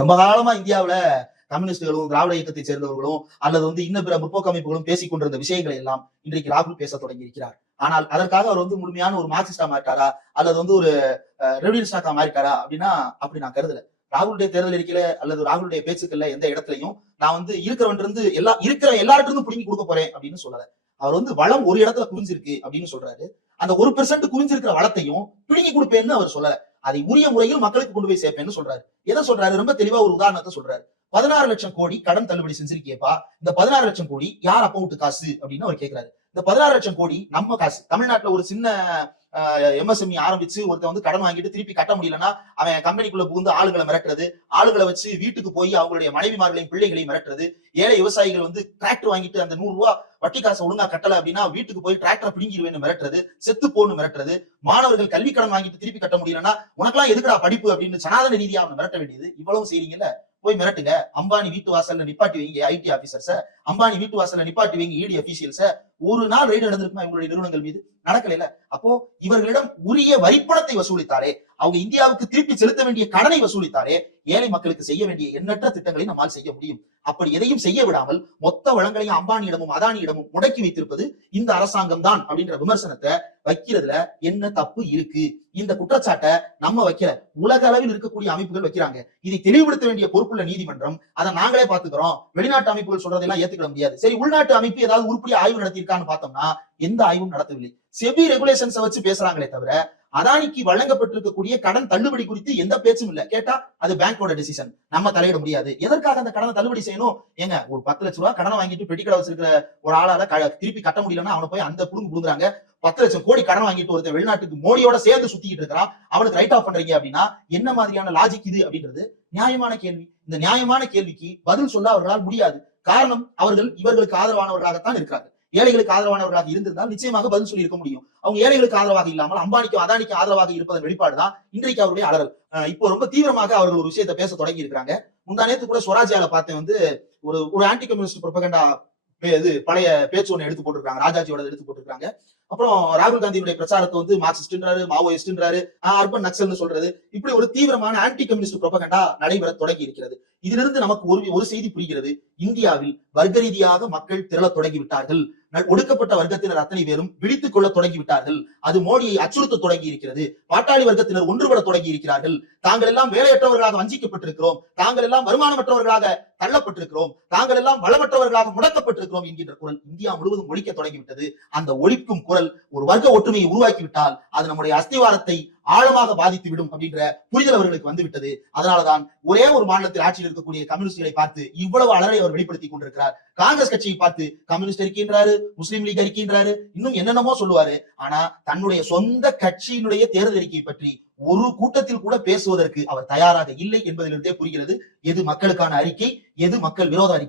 ரொம்ப காலமா இந்தியாவுல கம்யூனிஸ்டுகளும் திராவிட இயக்கத்தை சேர்ந்தவர்களும் அல்லது இன்னும் பிற முற்போக்கு அமைப்புகளும் பேசிக் கொண்டிருந்த விஷயங்களை எல்லாம் இன்றைக்கு ராகுல் பேச தொடங்கி இருக்கிறார். ஆனால் அதற்காக அவர் முழுமையான ஒரு மார்க்சிஸ்டா மாறிட்டாரா அல்லது ஒரு ரெவல்யூஷனாக்கா மாறிட்டாரா அப்படின்னா அப்படி நான் கருதல. ராகுலுடைய தேர்தல் அறிக்கையில அல்லது ராகுலுடைய பேச்சுக்கள்ல எந்த இடத்துலையும் நான் இருக்கிறவன் இருந்து இருக்கிற எல்லார்ட்ட இருந்து புடுங்கி கொடுக்க போறேன் அப்படின்னு சொல்லல. அவர் வளம் ஒரு இடத்துல குவிஞ்சிருக்கு அப்படின்னு சொல்றாரு. அந்த 1% குவிஞ்சிருக்கிற வளத்தையும் பிடுங்கி கொடுப்பேன்னு அவர் சொல்லல. அதை உரிய முறையில் மக்களுக்கு கொண்டு போய் சேர்ப்பேன்னு சொல்றாரு. எதை சொல்றாரு? ரொம்ப தெளிவா ஒரு உதாரணத்தை சொல்றாரு. 16 லட்சம் கோடி கடன் தள்ளுபடி செஞ்சிருக்கேப்பா, இந்த 16 லட்சம் கோடி யார் அக்கௌண்ட் காசு அப்படின்னு அவர் கேட்கிறாரு. இந்த 16 லட்சம் கோடி நம்ம காசு. தமிழ்நாட்டுல ஒரு சின்ன எம்எஸ்எம்இ ஆரம்பிச்சு ஒருத்தன் கடன் வாங்கிட்டு திருப்பி கட்ட முடியலன்னா அவன் கம்பெனிக்குள்ள புகுந்து ஆளுகளை மிரட்டுறது, ஆளுகளை வச்சு வீட்டுக்கு போய் அவங்களுடைய மனைவிமார்களையும் பிள்ளைகளையும் மிரட்டுறது, ஏழை விவசாயிகள் டிராக்டர் வாங்கிட்டு அந்த 100 ரூபாய் வட்டி காசை ஒழுங்கா கட்டல அப்படின்னா வீட்டுக்கு போய் டிராக்டர் பிடிங்கிடுவேன்னு மிரட்டுறது, செத்து போன்னு மிரட்டுறது, மாணவர்கள் கல்வி கடன் வாங்கிட்டு திருப்பி கட்ட முடியலன்னா உனக்கெல்லாம் எதுக்குடா படிப்பு அப்படின்னு சனாதன ரீதியா அவனை மிரட்ட வேண்டியது இவ்வளவு செய்றீங்கல்ல. போய் மிரட்டுங்க. அம்பானி வீட்டு வாசல்ல நிப்பாட்டி வைங்க ஐடி ஆபீசர்ஸ, அம்பானி வீட்டு வாசல்ல நிப்பாட்டி வைங்க இடி அபிஷியல்ஸ. ஒரு நாள் ரைடு நடந்திருக்குமா இவங்களுடைய நிறுவனங்கள் மீது? நடக்கல. அப்போ இவர்களிடம் உரிய வரிப்பணத்தை வசூலித்தாலே, அவங்க இந்தியாவுக்கு திருப்பி செலுத்த வேண்டிய கடனை வசூலித்தாலே ஏழை மக்களுக்கு செய்ய வேண்டிய எண்ணற்ற திட்டங்களை நம்மால் செய்ய முடியும். அப்படி எதையும் செய்ய விடாமல் மொத்த வளங்களையும் அம்பானியிடமும் அதானியிடமும் முடக்கி வைத்திருப்பது இந்த அரசாங்கம் தான் அப்படின்ற விமர்சனத்தை வைக்கிறதுல என்ன தப்பு இருக்கு? இந்த குற்றச்சாட்டை நம்ம வைக்கல, உலக அளவில் இருக்கக்கூடிய அமைப்புகள் வைக்கிறாங்க. இதை தெளிவுபடுத்த வேண்டிய பொறுப்புள்ள நீதிமன்றம் அதை நாங்களே பாத்துக்கிறோம். வெளிநாட்டு அமைப்புகள் சொல்றதெல்லாம் ஏத்துக்கிட முடியாது. சரி, உள்நாட்டு அமைப்பு ஏதாவது உருப்படி ஆய்வு நடத்தியிருக்கான்னு பார்த்தோம்னா எந்த ஆய்வும் நடத்தவில்லை. செபி ரெகுலேஷன்ஸ் வச்சு பேசுறாங்களே தவிர அதானிக்கு வழங்கப்பட்டிருக்கக்கூடிய கடன் தள்ளுபடி குறித்து எந்த பேச்சும் இல்ல. கேட்டா அது பேங்கோட டிசிஷன், நம்ம தலையிட முடியாது. எதற்காக அந்த கடனை தள்ளுபடி செய்யணும்? ஏங்க, ஒரு 10 லட்சம் ரூபாய் கடனை வாங்கிட்டு பெட்டி கடை வச்சிருக்கிற ஒரு ஆளால திருப்பி கட்ட முடியலன்னா அவனை போய் அந்த புடுங்குறாங்க. 10 லட்சம் கோடி கடன் வாங்கிட்டு ஒருத்தர் வெளிநாட்டுக்கு மோடியோட சேர்ந்து சுத்திக்கிட்டு இருக்கிறான், அவனுக்கு ரைட் ஆஃப் பண்றீங்க அப்படின்னா என்ன மாதிரியான லாஜிக் இது அப்படின்றது நியாயமான கேள்வி. இந்த நியாயமான கேள்விக்கு பதில் சொல்ல அவர்களால் முடியாது. காரணம், அவர்கள் இவர்களுக்கு ஆதரவானவர்களாகத்தான் இருக்கிறார்கள். ஏழைகளுக்கு ஆதரவானவர்களாக இருந்திருந்தால் நிச்சயமாக பதில் சொல்லி இருக்க முடியும். அவங்க ஏழைகளுக்கு ஆதரவாக இல்லாமல் அம்பானிக்கும் அதானிக்கு ஆதரவாக இருப்பதன் வெளிப்பாடுதான் இன்றைக்கு அவருடைய அலறல். இப்போ ரொம்ப தீவிரமாக அவர்கள் ஒரு விஷயத்தை பேச தொடங்கி இருக்கிறாங்க. முந்தா நேத்து கூட ஸ்வராஜ்யால பார்த்தேன், ஒரு ஆன்டி கம்யூனிஸ்ட் ப்ரொபகண்டா பழைய பேச்சு ஒண்ணு எடுத்து போட்டிருக்காங்க, ராஜாஜியோட எடுத்து போட்டிருக்காங்க. அப்புறம் ராகுல் காந்தியுடைய பிரச்சாரத்தை மார்க்சிஸ்ட்ன்றாரு, மாவோயிஸ்ட்ன்றாரு, அர்பன் நக்சல்னு சொல்றது, இப்படி ஒரு தீவிரமான ஆன்டி கம்யூனிஸ்ட் ப்ரொபகண்டா நடைபெற தொடங்கி இருக்கிறது. இதிலிருந்து நமக்கு ஒரு செய்தி புரிகிறது. இந்தியாவில் வர்க்க ரீதியாக மக்கள் திரள தொடங்கி விட்டார்கள். ஒடுக்கப்பட்ட வர்க்கத்தினர் அத்தனை பேரும் விழித்துக் கொள்ள தொடங்கி விட்டார்கள். அது மோடியை அச்சுறுத்த தொடங்கி இருக்கிறது. பாட்டாளி வர்க்கத்தினர் ஒன்றுபட தொடங்கி இருக்கிறார்கள். தாங்கள் எல்லாம் வேலையற்றவர்களாக வஞ்சிக்கப்பட்டிருக்கிறோம், தாங்கள் எல்லாம் வருமானமற்றவர்களாக தள்ளப்பட்டிருக்கிறோம், தாங்கள் எல்லாம் வளமற்றவர்களாக முடக்கப்பட்டிருக்கிறோம் என்கின்ற குரல் இந்தியா முழுவதும் ஒலிக்க தொடங்கிவிட்டது. அந்த ஒலிக்கும் குரல் ஒரு வர்க்க ஒற்றுமையை உருவாக்கிவிட்டால் அது நம்முடைய அஸ்திவாரத்தை ஆழமாக பாதித்து விடும் அப்படின்ற புரிதல் அவர்களுக்கு வந்துவிட்டது. அதனாலதான் ஒரே ஒரு மாநிலத்தில் ஆட்சியில் இருக்கக்கூடிய கம்யூனிஸ்டுகளை பார்த்து இவ்வளவு அலறை அவர் வெளிப்படுத்திக் கொண்டிருக்கிறார். காங்கிரஸ் கட்சியை பார்த்து கம்யூனிஸ்ட் இருக்கின்றாரு, முஸ்லீம் லீக் இருக்கின்றாரு, இன்னும் என்னென்னமோ சொல்லுவாரு. ஆனா தன்னுடைய சொந்த கட்சியினுடைய தேர்தல் அறிக்கையை பற்றி ஒரு கூட்டத்தில் கூட பேசுவதற்கு அவர் தயாராக இல்லை என்பதிலிருந்தே புரிகிறது எது மக்களுக்கான அறிக்கை, எது மக்கள் விரோத அறிக்கை.